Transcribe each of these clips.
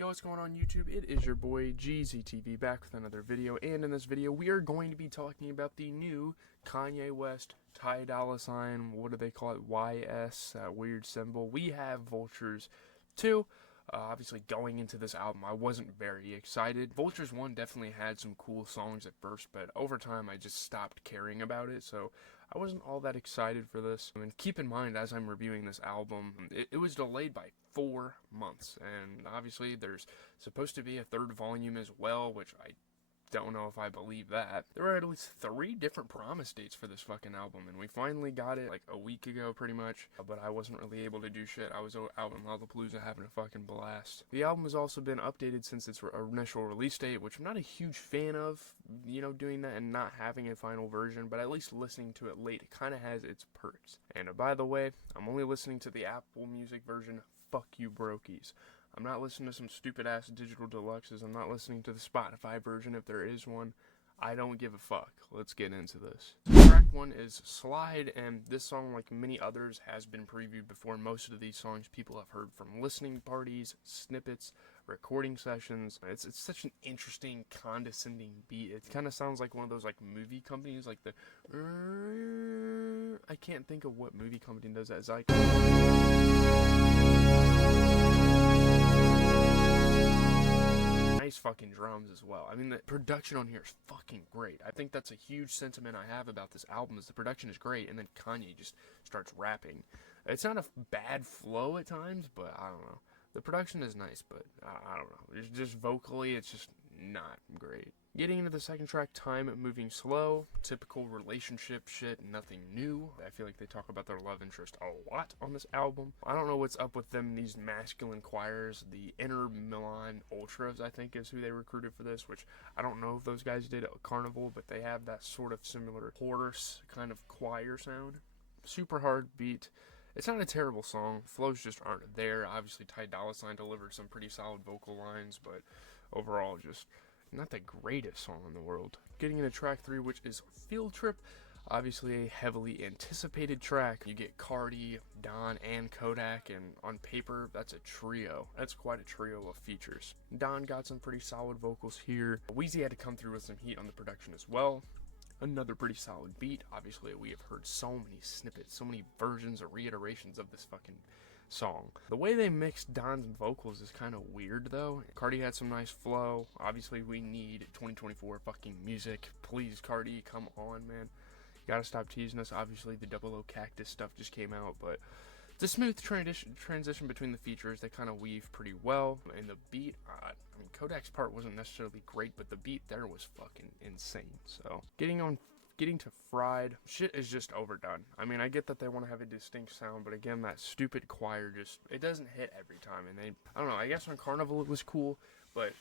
Yo, what's going on YouTube? It is your boy GZTV back with another video, and in this video we are going to be talking about the new Kanye West Dolla sign, what do they call it, YS, that weird symbol. We have Vultures 2. Obviously going into this album I wasn't very excited. Vultures 1 definitely had some cool songs at first, but over time I just stopped caring about it, so I wasn't all that excited for this. And keep in mind, as I'm reviewing this album, it was delayed by 4 months, and obviously there's supposed to be a third volume as well, which I don't know if I believe that. There were at least 3 different promise dates for this fucking album, and we finally got it like a week ago pretty much, but I wasn't really able to do shit. I was out in Lollapalooza having a fucking blast. The album has also been updated since its initial release date, which I'm not a huge fan of, you know, doing that and not having a final version, but at least listening to it late, it kind of has its perks. And by the way, I'm only listening to the Apple Music version. Fuck you brokies. I'm not listening to some stupid ass digital deluxes. I'm not listening to the Spotify version if there is one. I don't give a fuck. Let's get into this. Track 1 is Slide, and this song, like many others, has been previewed before. Most of these songs people have heard from listening parties, snippets, recording sessions. It's such an interesting, condescending beat. It kind of sounds like one of those like movie companies, like the I can't think of what movie company does that. It's like nice fucking drums as well. I mean, the production on here is fucking great. I think that's a huge sentiment I have about this album, is the production is great, and then Kanye just starts rapping. It's not a bad flow at times, but I don't know. The production is nice, but I don't know. It's just vocally, it's just not great. Getting into the second track, Time Moving Slow, typical relationship shit, nothing new. I feel like they talk about their love interest a lot on this album. I don't know what's up with them, these masculine choirs. The Inner Milan Ultras, I think, is who they recruited for this, which I don't know if those guys did at Carnival, but they have that sort of similar chorus kind of choir sound. Super hard beat. It's not a terrible song. Flows just aren't there. Obviously, Dolla delivers some pretty solid vocal lines, but overall, just not the greatest song in the world. Getting into track 3, which is Field Trip. Obviously a heavily anticipated track. You get Cardi, Don, and Kodak, and on paper, that's a trio. That's quite a trio of features. Don got some pretty solid vocals here. Weezy had to come through with some heat on the production as well. Another pretty solid beat. Obviously, we have heard so many snippets, so many versions or reiterations of this fucking song. The way they mixed Don's vocals is kind of weird though. Cardi had some nice flow. Obviously we need 2024 fucking music. Please, Cardi, come on, man. You gotta stop teasing us. Obviously the Double O Cactus stuff just came out, but it's a smooth transition between the features. They kind of weave pretty well. And the beat, I mean, Kodak's part wasn't necessarily great, but the beat there was fucking insane. So getting to Fried, shit is just overdone. I mean, I get that they want to have a distinct sound, but again, that stupid choir it doesn't hit every time. And I don't know, I guess on Carnival it was cool, but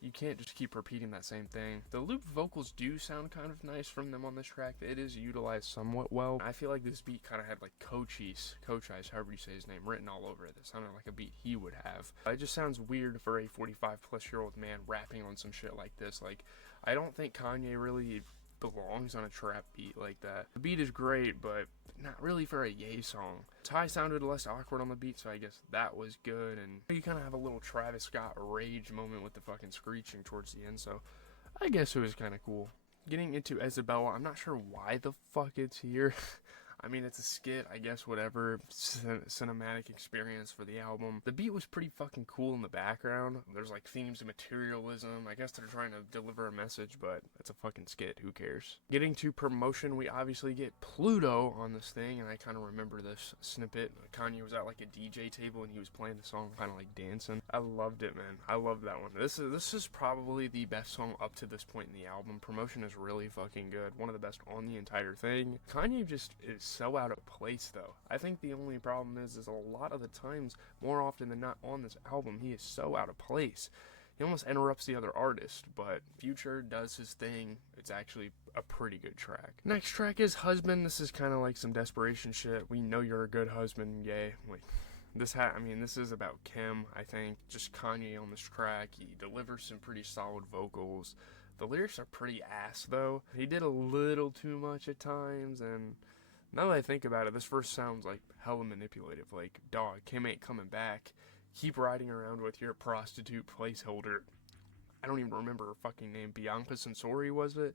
you can't just keep repeating that same thing. The loop vocals do sound kind of nice from them on this track. It is utilized somewhat well. I feel like this beat kind of had like Cochise, however you say his name, written all over it. It sounded like a beat he would have. It just sounds weird for a 45-plus-year-old man rapping on some shit like this. Like, I don't think Kanye really belongs on a trap beat like that. The beat is great, but not really for a Ye song. Ty sounded less awkward on the beat, so I guess that was good, and you kind of have a little Travis Scott rage moment with the fucking screeching towards the end, so I guess it was kind of cool. Getting into Isabella, I'm not sure why the fuck it's here. I mean, it's a skit, I guess, whatever, cinematic experience for the album. The beat was pretty fucking cool in the background. There's like themes of materialism. I guess they're trying to deliver a message, but it's a fucking skit, who cares? Getting to promotion, we obviously get Pluto on this thing, and I kind of remember this snippet. Kanye was at like a DJ table, and he was playing the song, kind of like dancing. I loved it, man. I loved that one. This is probably the best song up to this point in the album. Promotion is really fucking good. One of the best on the entire thing. Kanye just is so out of place though. I think the only problem is a lot of the times, more often than not on this album, he is so out of place. He almost interrupts the other artist, but Future does his thing. It's actually a pretty good track. Next track is Husband. This is kind of like some desperation shit. We know you're a good husband, yay. Like, this is about Kim, I think. Just Kanye on this track. He delivers some pretty solid vocals. The lyrics are pretty ass though. He did a little too much at times, and now that I think about it, this verse sounds like hella manipulative. Like, dog, Kim ain't coming back. Keep riding around with your prostitute placeholder. I don't even remember her fucking name. Bianca Sensori, was it?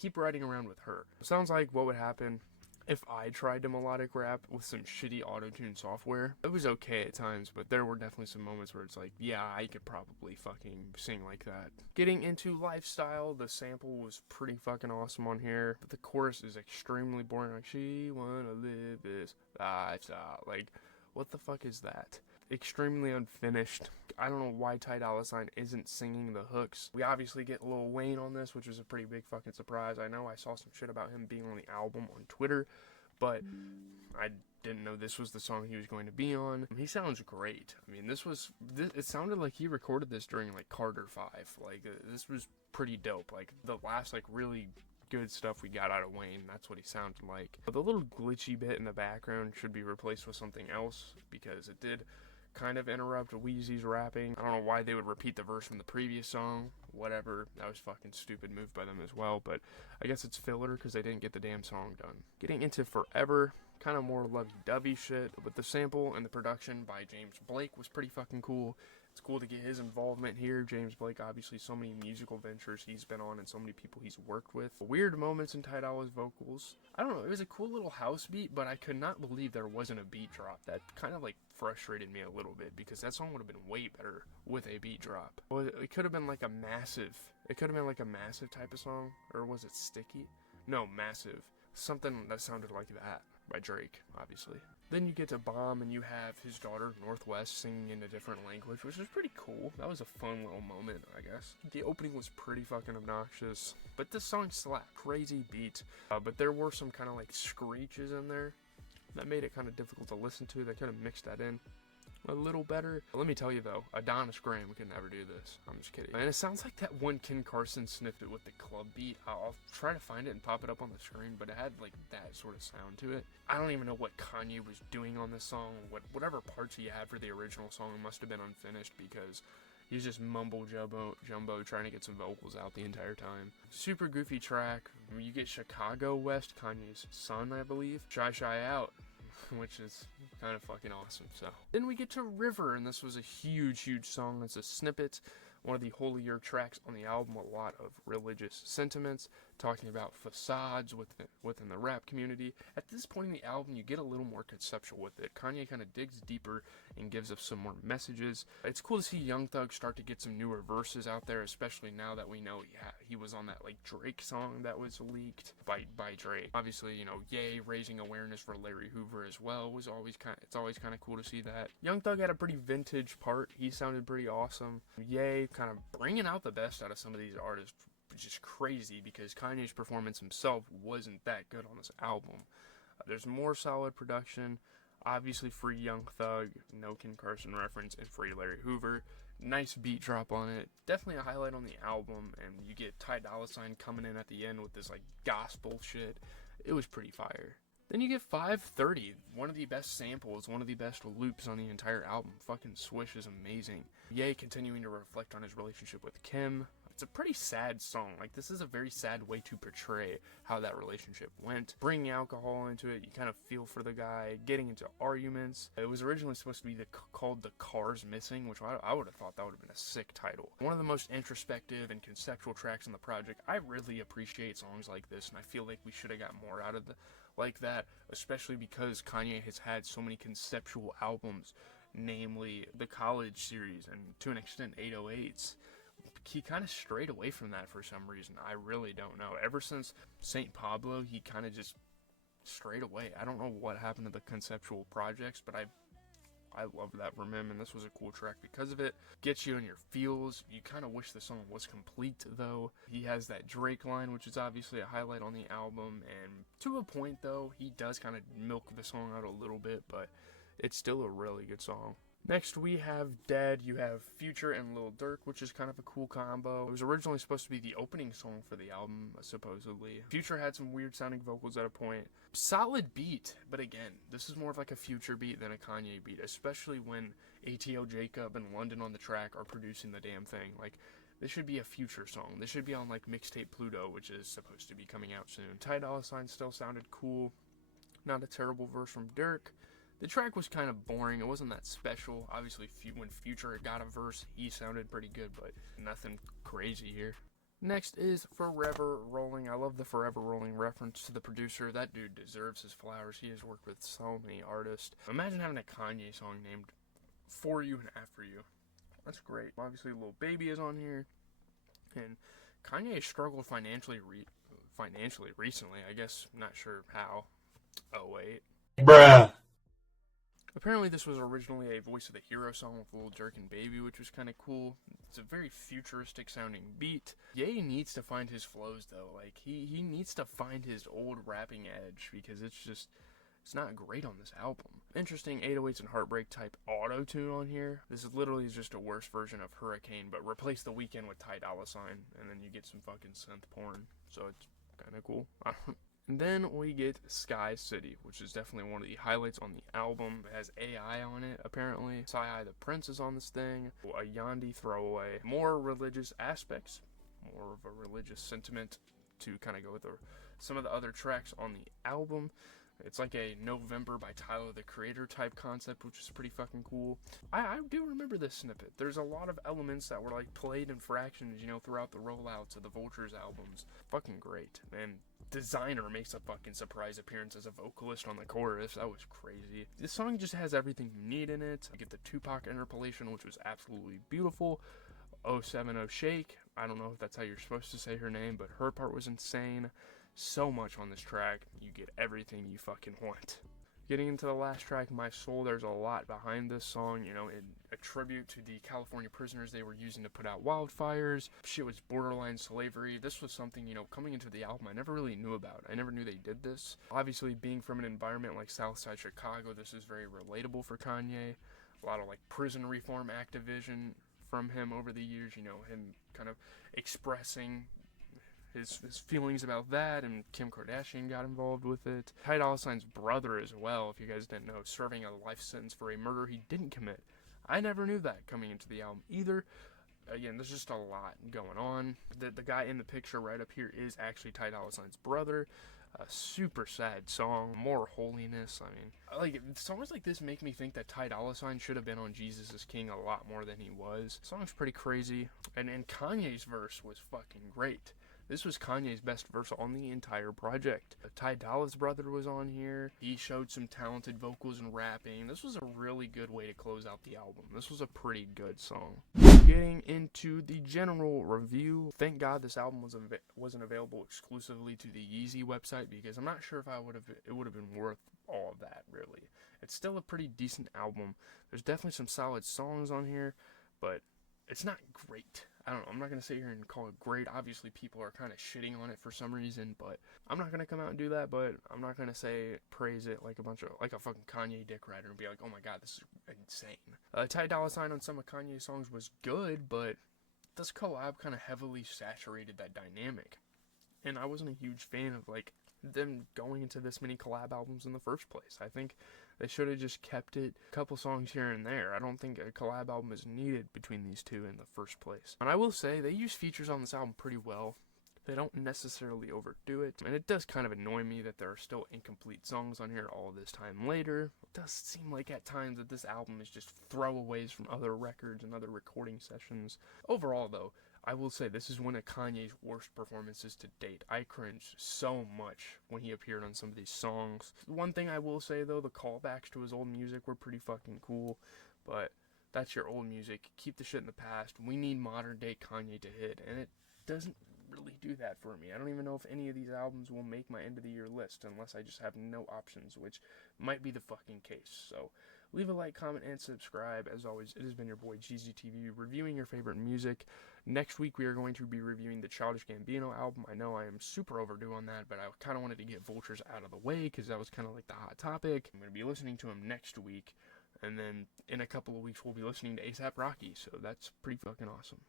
Keep riding around with her. Sounds like what would happen if I tried to melodic rap with some shitty auto-tune software. It was okay at times, but there were definitely some moments where it's like, yeah, I could probably fucking sing like that. Getting into lifestyle, the sample was pretty fucking awesome on here, but the chorus is extremely boring. Like, she wanna live this lifestyle. Like, what the fuck is that? Extremely unfinished. I don't know why Dolla isn't singing the hooks. We obviously get Lil Wayne on this, which was a pretty big fucking surprise. I know I saw some shit about him being on the album on Twitter, but I didn't know this was the song he was going to be on. He sounds great. I mean, it sounded like he recorded this during like Carter 5. Like, this was pretty dope. Like, the last like really good stuff we got out of Wayne, that's what he sounded like. But the little glitchy bit in the background should be replaced with something else, because it did kind of interrupt Wheezy's rapping. I don't know why they would repeat the verse from the previous song. Whatever. That was fucking stupid move by them as well, but I guess it's filler because they didn't get the damn song done. Getting into Forever, kind of more lovey-dovey shit, but the sample and the production by James Blake was pretty fucking cool. It's cool to get his involvement here. James Blake, obviously, so many musical ventures he's been on and so many people he's worked with. Weird moments in Dolla's vocals. I don't know, it was a cool little house beat, but I could not believe there wasn't a beat drop. That kind of like frustrated me a little bit, because that song would have been way better with a beat drop. Well, it could have been like a massive type of song, or was it Sticky? No, Massive. Something that sounded like that by Drake, obviously. Then you get to Bomb, and you have his daughter, Northwest, singing in a different language, which was pretty cool. That was a fun little moment, I guess. The opening was pretty fucking obnoxious, but this song slapped. Crazy beat, but there were some kind of like screeches in there that made it kind of difficult to listen to. They could have mixed that in a little better. But let me tell you though, Adonis Graham could never do this. I'm just kidding. And it sounds like that one Ken Carson snippet with the club beat. I'll try to find it and pop it up on the screen, but it had like that sort of sound to it. I don't even know what Kanye was doing on this song. Whatever parts he had for the original song must have been unfinished, because he's just mumble jumbo trying to get some vocals out the entire time. Super goofy track. You get Chicago West, Kanye's son, I believe. Shy Out, which is kind of fucking awesome. So then we get to River, and this was a huge song. It's a snippet, one of the holier tracks on the album. A lot of religious sentiments, talking about facades within the rap community. At this point in the album, you get a little more conceptual with it. Kanye kind of digs deeper and gives us some more messages. It's cool to see Young Thug start to get some newer verses out there, especially now that we know he was on that like Drake song that was leaked by Drake. Obviously, you know, Ye raising awareness for Larry Hoover as well it's always kind of cool to see that. Young Thug had a pretty vintage part. He sounded pretty awesome. Ye kind of bringing out the best out of some of these artists, which is crazy because Kanye's performance himself wasn't that good on this album. There's more solid production. Obviously, free Young Thug, no Ken Carson reference, and free Larry Hoover. Nice beat drop on it. Definitely a highlight on the album, and you get Dolla coming in at the end with this like gospel shit. It was pretty fire. Then you get 530, one of the best samples, one of the best loops on the entire album. Fucking Swish is amazing. Ye continuing to reflect on his relationship with Kim. It's a pretty sad song. Like, this is a very sad way to portray how that relationship went. Bringing alcohol into it, you kind of feel for the guy, getting into arguments. It was originally supposed to be called The Cars Missing, which I would have thought that would have been a sick title. One of the most introspective and conceptual tracks on the project. I really appreciate songs like this, and I feel like we should have got more out of like that, especially because Kanye has had so many conceptual albums, namely the College series and to an extent 808s. He kind of strayed away from that for some reason. I really don't know. Ever since St. Pablo, he kind of just strayed away. I don't know what happened to the conceptual projects, but I love that from him, and this was a cool track because of it. Gets you in your feels. You kind of wish the song was complete, though. He has that Drake line, which is obviously a highlight on the album, and to a point, though, he does kind of milk the song out a little bit, but it's still a really good song. Next, we have Dead. You have Future and Lil Durk, which is kind of a cool combo. It was originally supposed to be the opening song for the album, supposedly. Future had some weird sounding vocals at a point. Solid beat, but again, this is more of like a Future beat than a Kanye beat, especially when ATO Jacob and London on the track are producing the damn thing. Like, this should be a Future song. This should be on like Mixtape Pluto, which is supposed to be coming out soon. Dolla still sounded cool. Not a terrible verse from Durk. The track was kind of boring. It wasn't that special. Obviously, when Future got a verse, he sounded pretty good, but nothing crazy here. Next is Forever Rolling. I love the Forever Rolling reference to the producer. That dude deserves his flowers. He has worked with so many artists. Imagine having a Kanye song named For You and After You. That's great. Obviously, Lil Baby is on here. And Kanye struggled financially recently. I guess, not sure how. Oh, wait. Bruh. Apparently this was originally a Voice of the Hero song with Lil Durk and Baby, which was kind of cool. It's a very futuristic sounding beat. Ye needs to find his flows though. Like, he needs to find his old rapping edge, because it's not great on this album. Interesting 808s and Heartbreak type auto-tune on here. This is literally just a worse version of Hurricane, but replace The Weeknd with Ty Dolla $ign, and then you get some fucking synth porn. So it's kind of cool. And then we get Sky City, which is definitely one of the highlights on the album. It has AI on it, apparently. Sai the Prince is on this thing. A Yandi throwaway. More religious aspects. More of a religious sentiment to kind of go with some of the other tracks on the album. It's like a November by Tyler, the Creator type concept, which is pretty fucking cool. I do remember this snippet. There's a lot of elements that were like played in fractions, throughout the rollouts of the Vultures albums. Fucking great. And Designer makes a fucking surprise appearance as a vocalist on the chorus. That was crazy. This song just has everything you need in it. You get the Tupac interpolation, which was absolutely beautiful. 070 Shake. I don't know if that's how you're supposed to say her name, but her part was insane. So much on this track. You get everything you fucking want. Getting into the last track, My Soul, there's a lot behind this song, in a tribute to the California prisoners they were using to put out wildfires. Shit was borderline slavery. This was something, coming into the album I never really knew about. I never knew they did this. Obviously, being from an environment like Southside Chicago, this is very relatable for Kanye. A lot of, prison reform activism from him over the years, him kind of expressing his feelings about that, and Kim Kardashian got involved with it. Ty Dolla $ign's brother as well, if you guys didn't know, serving a life sentence for a murder he didn't commit. I never knew that coming into the album either. Again, there's just a lot going on. The guy in the picture right up here is actually Ty Dolla $ign's brother. A super sad song, more holiness. Songs like this make me think that Ty Dolla $ign should have been on Jesus is King a lot more than he was. The song's pretty crazy, and Kanye's verse was fucking great. This was Kanye's best verse on the entire project. Ty Dolla's brother was on here. He showed some talented vocals and rapping. This was a really good way to close out the album. This was a pretty good song. Getting into the general review, thank God this album wasn't available exclusively to the Yeezy website, because I'm not sure if it would have been worth all of that, really. It's still a pretty decent album. There's definitely some solid songs on here, but it's not great. I don't know, I'm not going to sit here and call it great. Obviously, people are kind of shitting on it for some reason, but I'm not going to come out and do that, but I'm not going to praise it like a fucking Kanye dick rider and be like, oh my god, this is insane. Ty Dolla $ign on some of Kanye's songs was good, but this collab kind of heavily saturated that dynamic. And I wasn't a huge fan of, them going into this many collab albums in the first place. I think they should have just kept it a couple songs here and there. I don't think a collab album is needed between these two in the first place. And I will say, they use features on this album pretty well. They don't necessarily overdo it. And it does kind of annoy me that there are still incomplete songs on here all this time later. It does seem like at times that this album is just throwaways from other records and other recording sessions. Overall, though, I will say this is one of Kanye's worst performances to date. I cringed so much when he appeared on some of these songs. One thing I will say, though, the callbacks to his old music were pretty fucking cool. But that's your old music. Keep the shit in the past. We need modern day Kanye to hit, and it doesn't really do that for me. I don't even know if any of these albums will make my end of the year list unless I just have no options, which might be the fucking case. So leave a like, comment, and subscribe. As always, it has been your boy GZTV reviewing your favorite music. Next week we are going to be reviewing the Childish Gambino album. I know I am super overdue on that, but I kind of wanted to get Vultures out of the way because that was kind of like the hot topic. I'm going to be listening to him next week, and then in a couple of weeks we'll be listening to A$AP Rocky, so that's pretty fucking awesome.